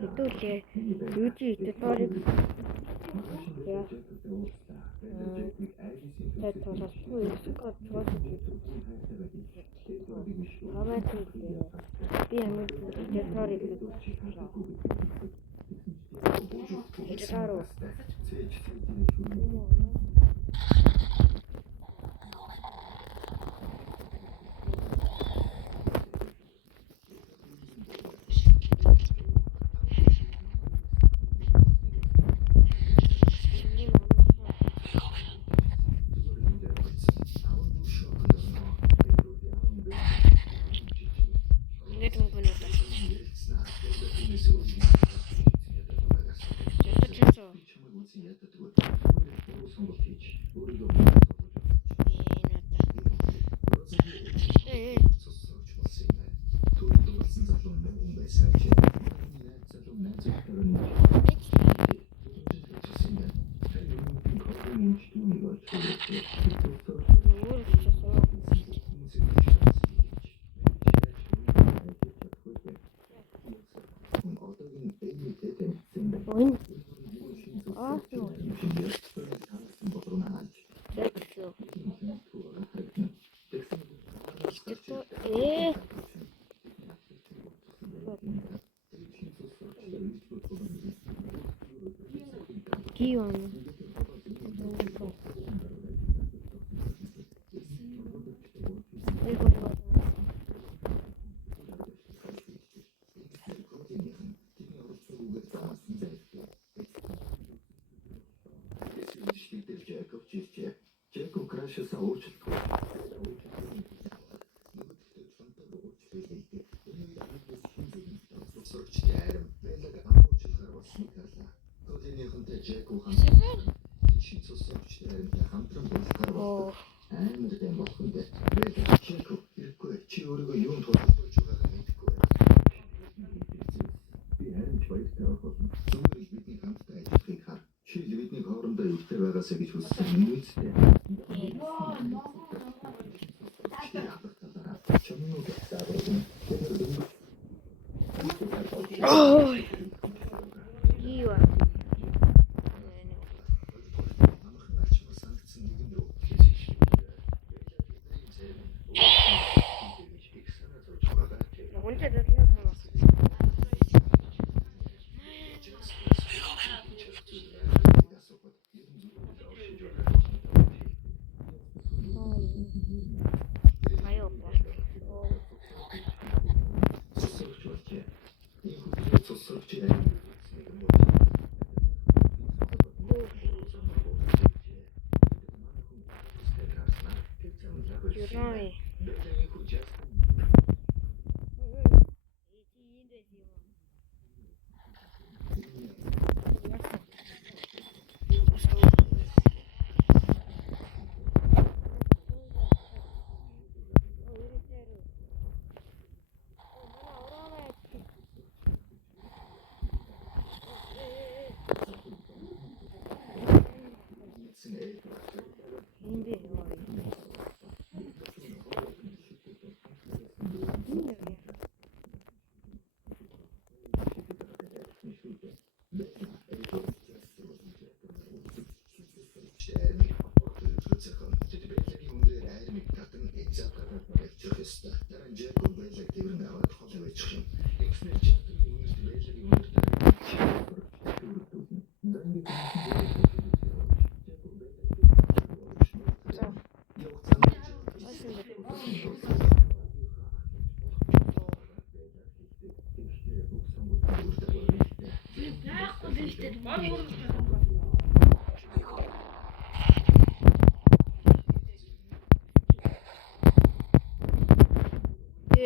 Хэдүүлээ юуji идэторыг тэд толгой өсгөх би ямар идэторыг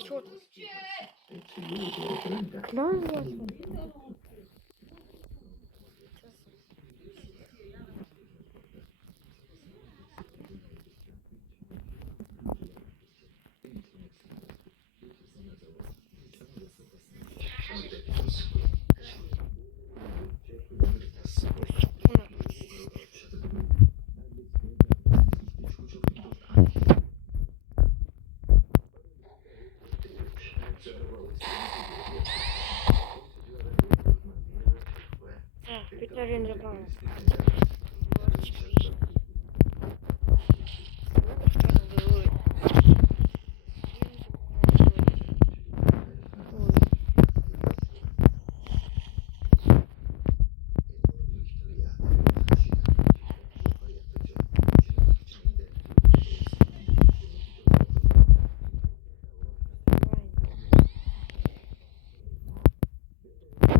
short. Come on. Jan Japan.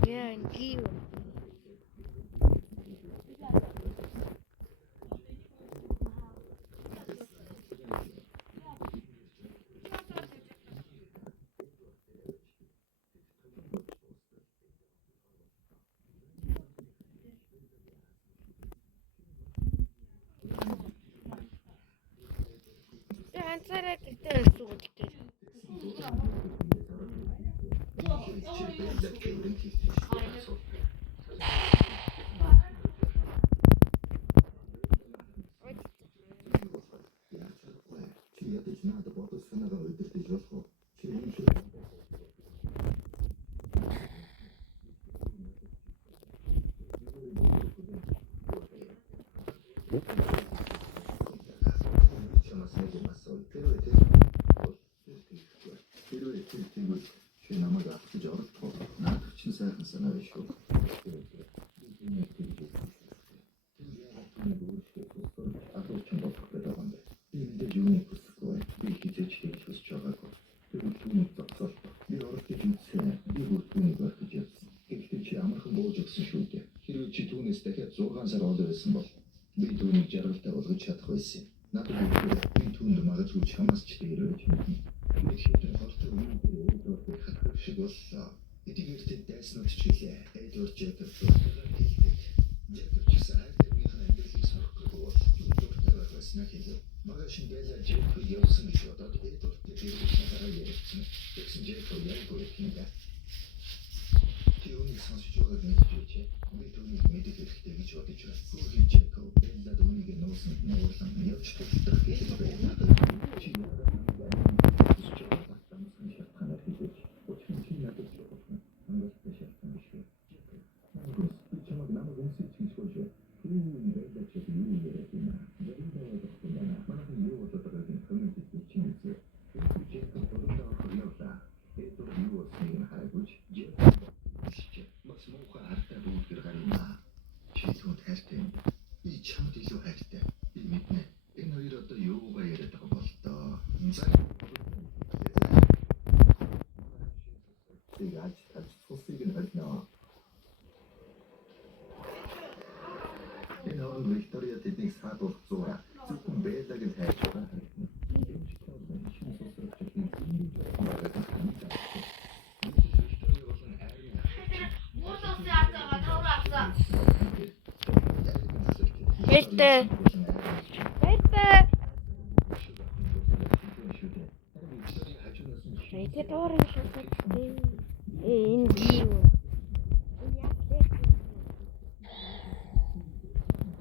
Yeah, and Gio. Ганцаараа гэртээ суулдаг. Хэрвээ чи түүнээс дахиад 6 сар олоо байсан бол би түүнийг жаргалтай болгож чадах байсан. Надад би түүнд магадгүй чамаас ч дээрөөж мэднэ. Тэгэхээр хортой үнэндээ өөрөөр хатгах шиг боллоо. Эдгээртэй дайснууд ч хэлээ. Эдвард Джекоб хэлдэг. Джекоб ч гэсэн хайртайгийнхаа амьдралыг сорхгүй бол юу дуртай байгаасна хэлээ. Магаш ингээл Джекоб явсан гэж бодоод Эдвардтэй дээрээс дараа ярьсан. Тэгсэн Джекоб явгүй юм даа. Түүний сонсож байгааг мэдчихэж би түүнийг мэдэх хэрэгтэй гэж бодож байна. Хүүхий Джекоб Эллад үүнийг нуусан нуурлан явж туслах гэж байна. Чи чамд илүү хайртай. Би мэднэ. Энэ хоёр одоо юугаа яриад байгаа бол тоо. Яаж цусыг нь харнаа. Энэ орон Виктория тэднийг саадуулах зураа. Зөвхөн Беллаг нь хайж байгаа. Бэлтээ. Эйтэй доорын шалтгаан. Энэ Гио.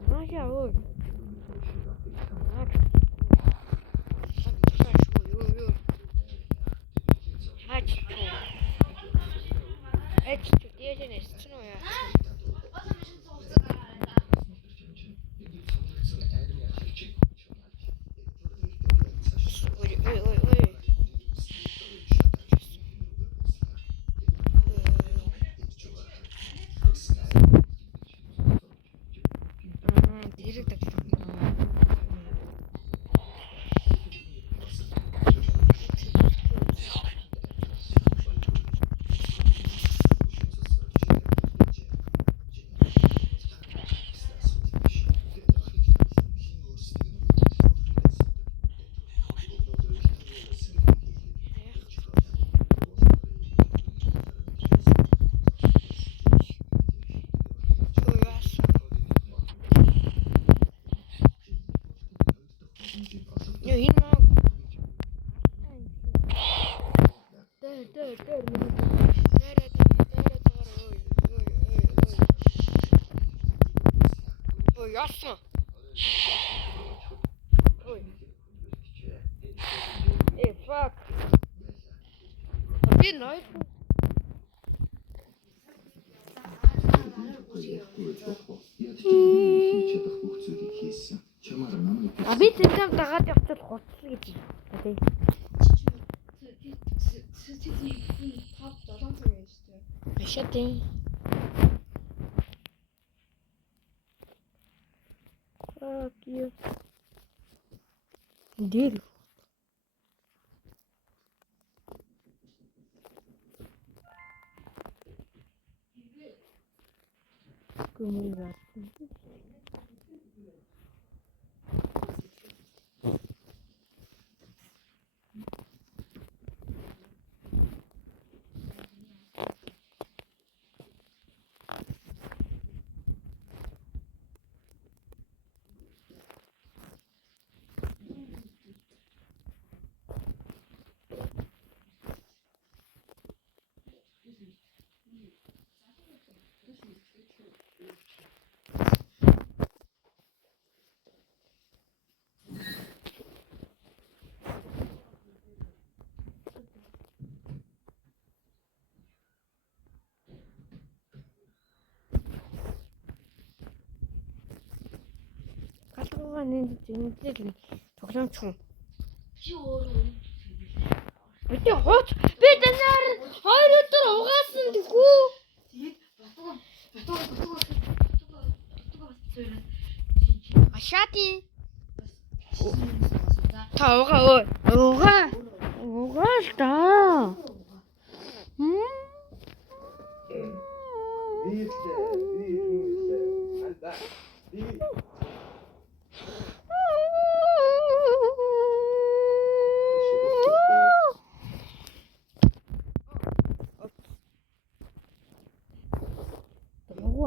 Маша ой. Ясно. Ой. Fuck. А ты найду. байж болохоо. Яд чи би хийж чадах бүх зүйлийг хийсэн. Чамаар намайг А би тэнд дагаад явчихвал гутлаа гэж. Окей. Пап 7 цаг яаж тээ. Ашаатын. Окей. Дэл. Гүмээр. Галгуугаа нэмжил тоглоомчхон. Чи өөрөө Өдөө хооч би танаар 2 өдөр угаасан тэггүй. тэгээд батгаа Ашаатын. бас Та угаа өө. Угаа л та.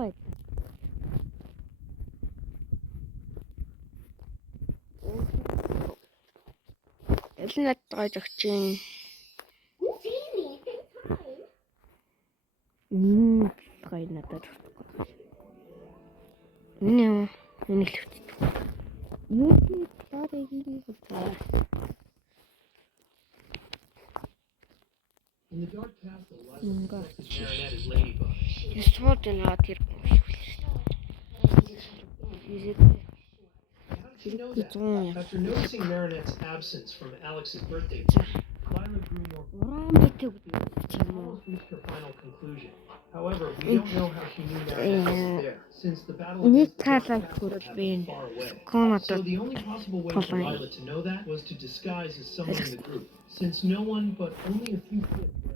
Ой. Элнэт гойрогчин. Гой надад. Энэ л хэвчээ. Юу ч таарыг хийх гэж. In the dark castle lies Инга. the marionette is Ladybug. Ясууд наа тэр. How did you know that? After noticing Marinette's absence from Alex's birthday, Lila grew more Уран битэг юм уу? almost reached her final conclusion. However, we don't know how she knew Marinette wasn't there, since the battle Нэг against the dark цаалал castle хүрэл би happened far away. So коматод the only possible way for Lila to know that was to disguise as someone in the group, since no one but only a few kids